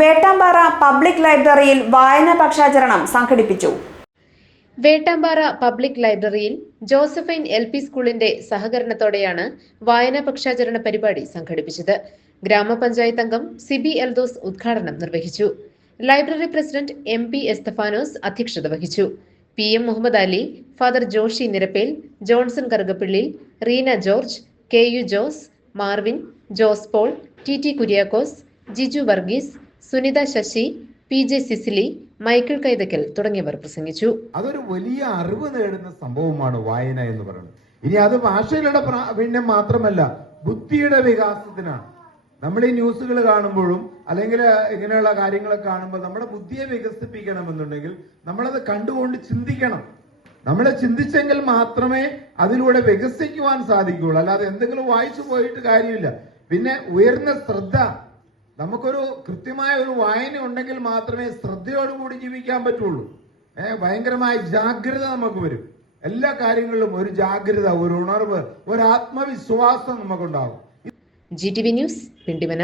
Vettampara public ലൈബ്രറിയിൽ വായനാ പക്ഷാചരണം സംഘടിപ്പിച്ചു. വേട്ടാമ്പാറ പബ്ലിക് ലൈബ്രറിയിൽ ജോസഫൈൻ എൽ പി സ്കൂളിന്റെ സഹകരണത്തോടെയാണ് വായനാ പക്ഷാചരണ പരിപാടി സംഘടിപ്പിച്ചത്. ഗ്രാമപഞ്ചായത്ത് അംഗം സിബി എൽദോസ് ഉദ്ഘാടനം നിർവഹിച്ചു. Library president M P Esthappanos അധ്യക്ഷത വഹിച്ചു. P M Muhammad Ali father Joshi Nirappel Johnson Karukappilly Reena George K U Jose Marvin Jose Paul T T Kuriakose Jiju Varghese Sunitha Sasi P J Cecily Michael Kaithakkal തുടങ്ങിയവർ പ്രസംഗിച്ചു. അതൊരു വലിയ അറിവ് നേടുന്ന സംഭവമാണ് വായന എന്ന് പറയുന്നത്. ഇനി അത് ഭാഷയുടെ പിന്നെ മാത്രമല്ല ബുദ്ധിയുടെ വികാസത്തിനാണ്. നമ്മൾ ഈ ന്യൂസുകൾ കാണുമ്പോഴും അല്ലെങ്കിൽ ഇങ്ങനെയുള്ള കാര്യങ്ങൾ കാണുമ്പോൾ നമ്മുടെ ബുദ്ധിയെ വികസിപ്പിക്കണമെന്നുണ്ടെങ്കിൽ നമ്മളത് കണ്ടുകൊണ്ട് ചിന്തിക്കണം. നമ്മൾ ചിന്തിച്ചെങ്കിൽ മാത്രമേ അതിലൂടെ വികസിക്കുവാൻ സാധിക്കുകയുള്ളൂ. അല്ലാതെ എന്തെങ്കിലും വായിച്ചു പോയിട്ട് കാര്യമില്ല. പിന്നെ ഉയർന്ന ശ്രദ്ധ നമുക്കൊരു കൃത്യമായ ഒരു വായന ഉണ്ടെങ്കിൽ മാത്രമേ ശ്രദ്ധയോടുകൂടി ജീവിക്കാൻ പറ്റുള്ളൂ. ഏഹ് ഭയങ്കരമായ ജാഗ്രത നമുക്ക് വരും. എല്ലാ കാര്യങ്ങളിലും ഒരു ജാഗ്രത ഒരു ഉണർവ് ഒരു ആത്മവിശ്വാസം നമുക്കുണ്ടാകും. G T V news Pindimana.